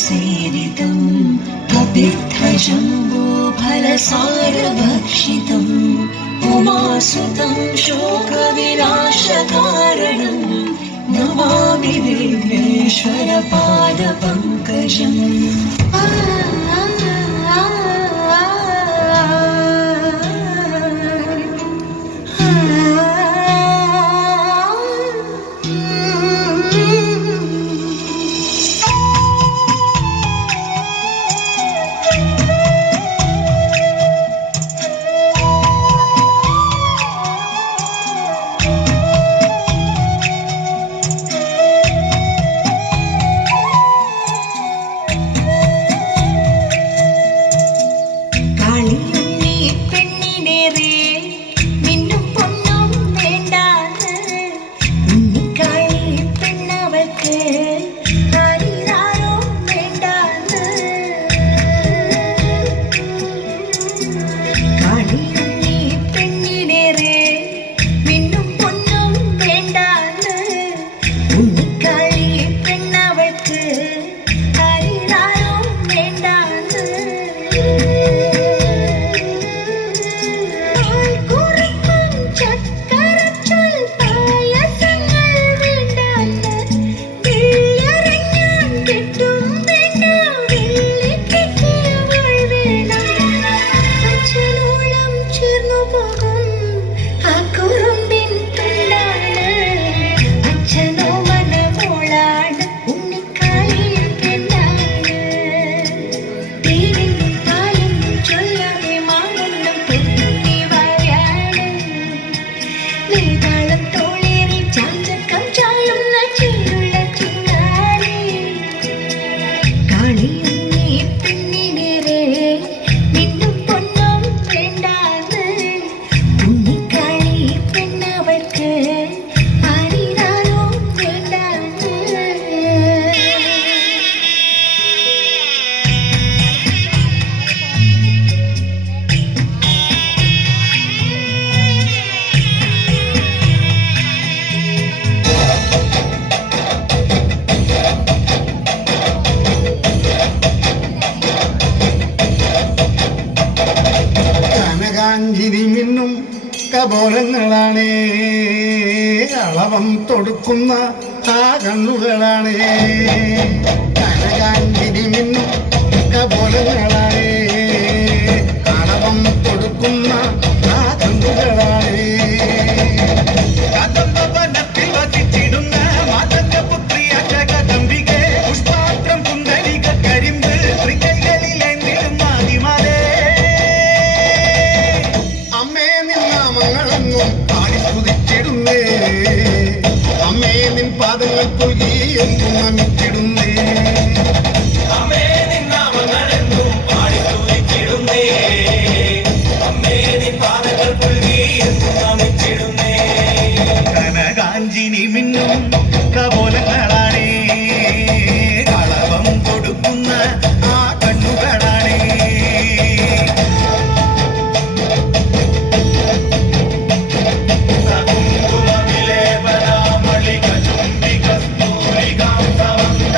सेवितम् कपित्थजम्बूफलसारभक्षितम् उमासुतं शोकविनाशकारणम् नमामि विघ्नेश्वरपादपङ्कजम्। മിന്നും കപോലങ്ങളാണ്, അളവം തൊടുക്കുന്ന ആ കണ്ണുകളാണ്. കനകാഞ്ചിരി മിന്നും കപോലങ്ങളാണ്, അളവം തൊടുക്കുന്ന ആ കണ്ണുകളാണ്. അമ്മേ നിൻ പാദങ്ങൾ പുൽകി എന്നും നമിച്ചിടുന്നേ, അമ്മേ നിൻ നാമങ്ങളെന്നും പാടി സ്തുതിച്ചിടുന്നേ, അമ്മേ നിൻ പാദങ്ങൾ പുൽകി എന്നും നമിച്ചിടുന്നേ. കനകാഞ്ചിനി മിന്നും കപോലങ്ങളാണ്, കളവം കൊടുക്കുന്ന ആ കണ്ണുകളാണ്. കുങ്കുമവിലേപന മളിക ചുംബിക സ്തൂലികാം സവന്ദ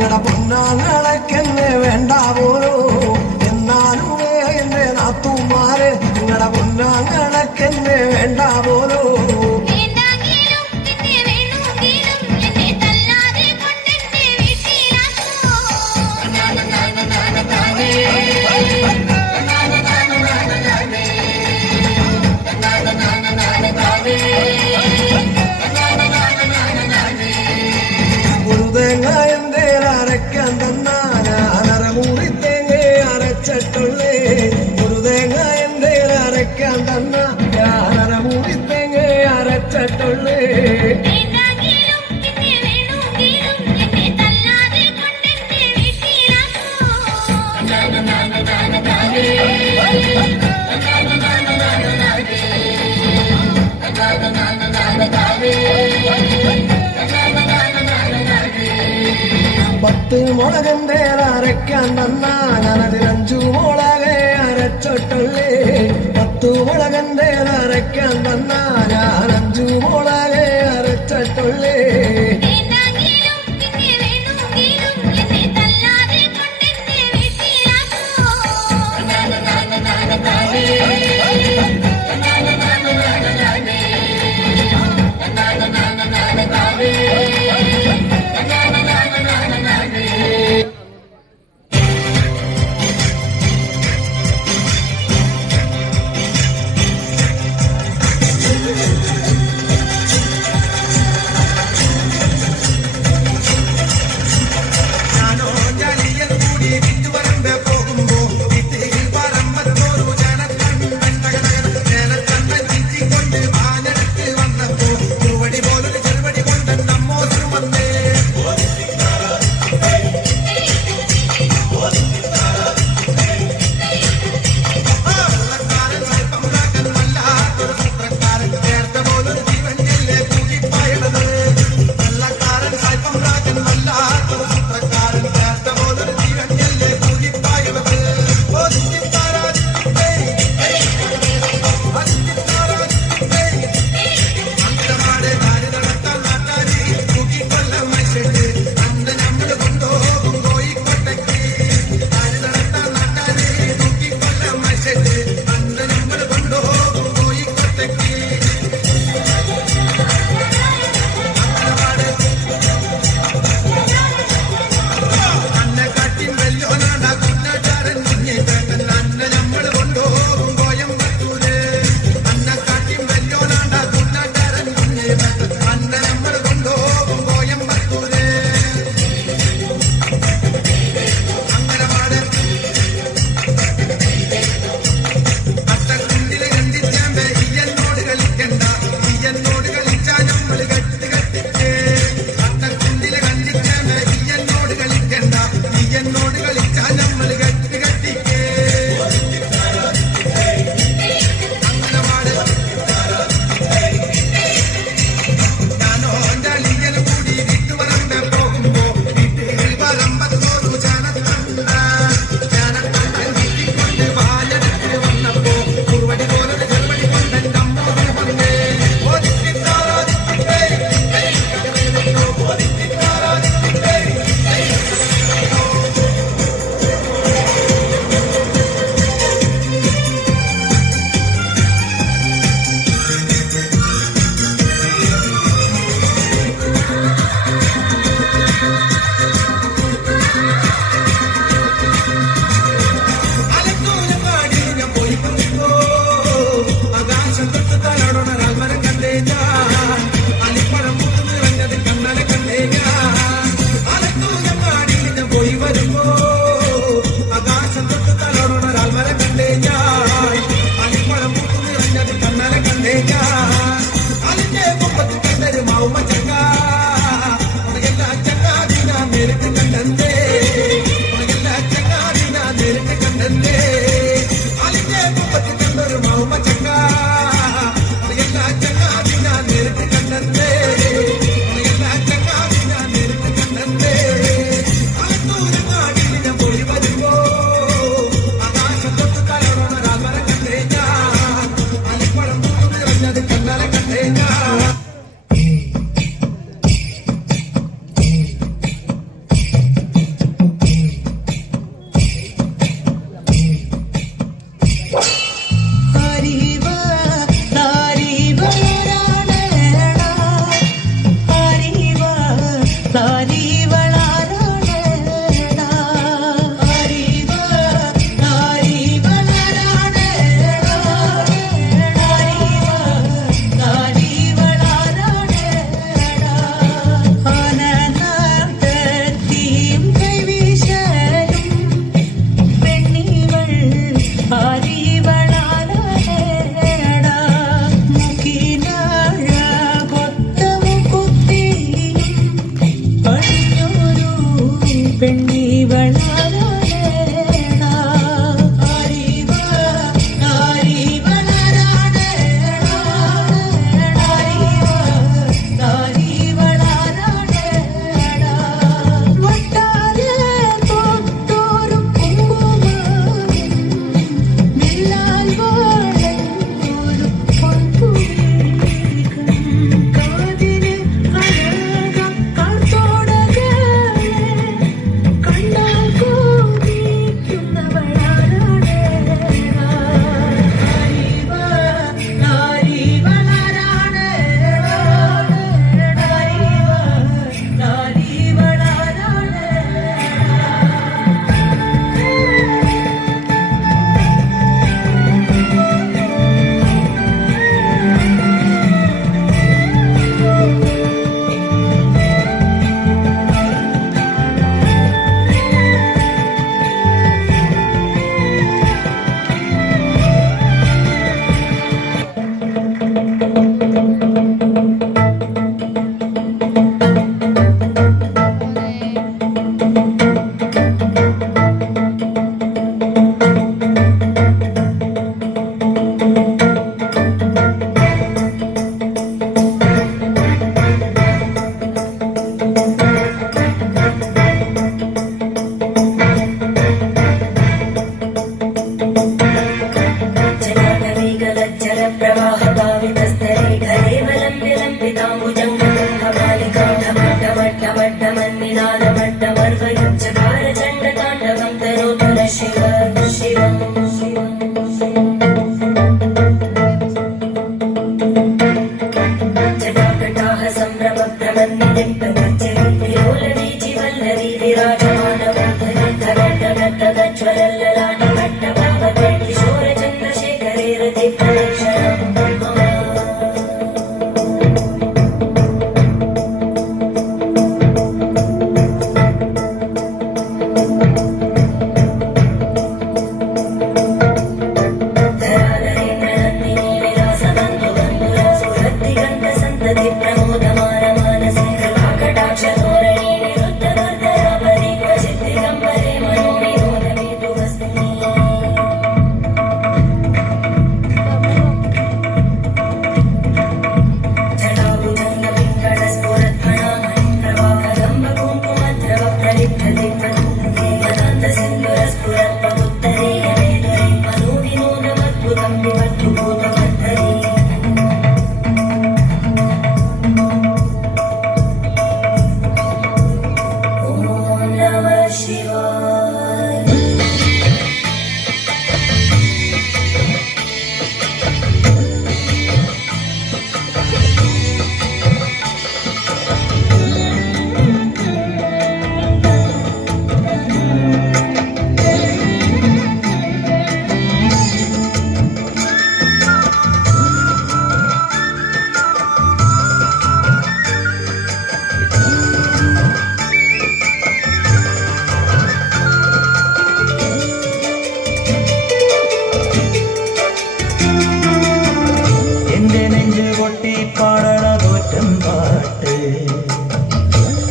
നിങ്ങളുടെ പൊന്നാങ്ങളൊക്കെന്നെ വേണ്ട പോലോ എന്നാലും എന്റെ നാത്തുമാരെ നിങ്ങളുടെ പൊന്നാങ്ങളൊക്കെന്നെ വേണ്ട പോലോ ഒരു തേങ്ങ എന്റെ അരയ്ക്കാൻ തന്നാ ഞാനര മൂറി തേങ്ങ അരച്ചിട്ടുള്ളേ ഒരു തേങ്ങ എന്റെ അരയ്ക്കാൻ തന്നാ ഞാനര മൂറി തേങ്ങ അരച്ചിട്ടുള്ളേ പത്ത് മുളകന്റെ അരയ്ക്കാൻ തന്നാ ഞാനതിൽ 5 മുളകെ അരച്ചിട്ടുള്ളേ 10 മുളകന്റെ അരയ്ക്കാൻ തന്നാ ഞാൻ 5 മുളകെ അരച്ചിട്ടുള്ളേ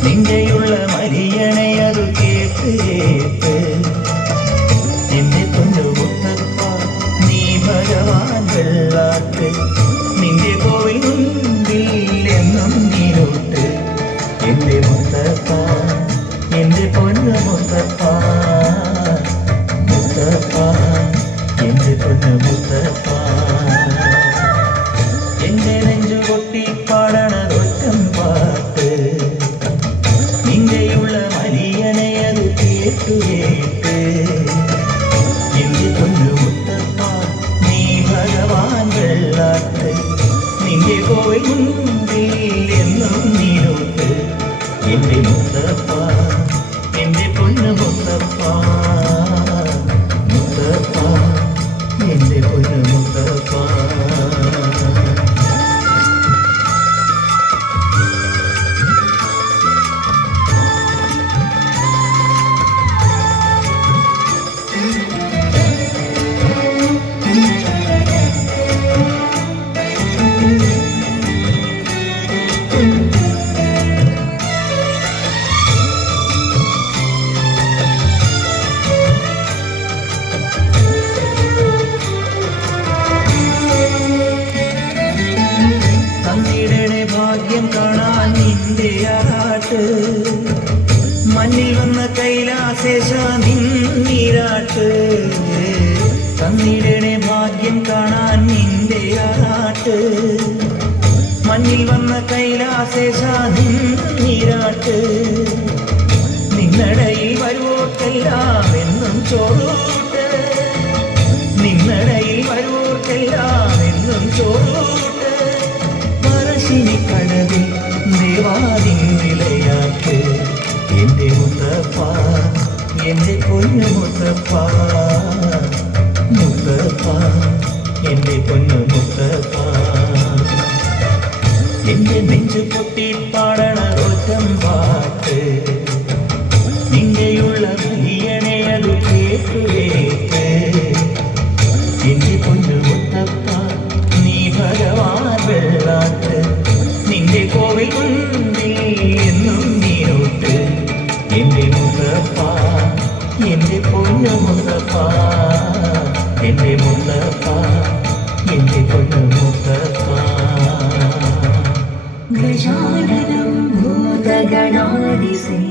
നിന്റെയുള്ള മരിയണയതു കേട്ട് കേട്ട് എന്റെ പൊന്നുമുത്തപ്പ നീ ഭഗവാൻ വെള്ളാട്ട് നിന്റെ കോവിൽ മുൻപിൽ എന്നും നീരോട്ട് എന്റെ മുത്തപ്പ എന്റെ പൊന്നു മുത്തപ്പ മുത്തപ്പ എന്റെ പൊന്നു മുത്തപ്പ എന്റെ നെഞ്ചു പൊട്ടി പാടണതൊറ്റം പാട്ട് നിന്റെയുള്ള മലിയണയതു കേട്ടു കേട്ട് എന്റെ പൊന്നു മുത്തപ്പ നീ ഭഗവാൻ വെള്ളാട്ട് നിന്റെ കോവിൽ മുൻപിൽ എന്നും നീരോട്ട് എന്റെ മുത്തപ്പ എന്റെ പൊന്നു മുത്തപ്പ മുത്തപ്പ എന്റെ പൊന്നു മുത്തപ്പ. തന്നിടണേ ഭാഗ്യം കാണാൻ നിന്റെ ആറാട്ട് മണ്ണിൽ വന്ന കൈലാസേശ നിന്നീരാട്ട് തന്നിടണേ ഭാഗ്യം കാണാൻ നിന്റെ ആറാട്ട് മണ്ണിൽ വന്ന കൈലാസേശ നിന്നീരാട്ട് നിന്നടയിൽ വരുവോർക്കെല്ലാം എന്നും ചോറൂട്ട് നിന്നടയിൽ വരുവോർക്കെല്ലാം എന്നും ചോറൂട്ട് പറശ്ശിനിക്കടവിൽ ദേവാദിൻ വിളയാട്ട് എന്റെ മുത്തപ്പ എന്റെ പൊന്നു മുത്തപ്പ മുത്തപ്പ എന്റെ പൊന്നു മുത്തപ്പ എന്റെ നെഞ്ചു പൊട്ടി പാടണ ഒറ്റം പാട്ട് നിന്റെയുള്ള മലിയണയതു കേട്ടു കേട്ട് എന്റെ പൊന്നു മുത്തപ്പ നീ ഭഗവാൻ വെള്ളാട്ട് നിന്റെ കോവിൽ മുൻപിൽ എന്നും നീരോട്ട് എന്റെ മുത്തപ്പ എന്റെ പൊന്നു മുത്തപ്പ എന്റെ മുത്തപ്പ എന്റെ പൊന്നു മുത്തപ്പ. ഗജാനനം ഭൂതഗണാധിസേവിതം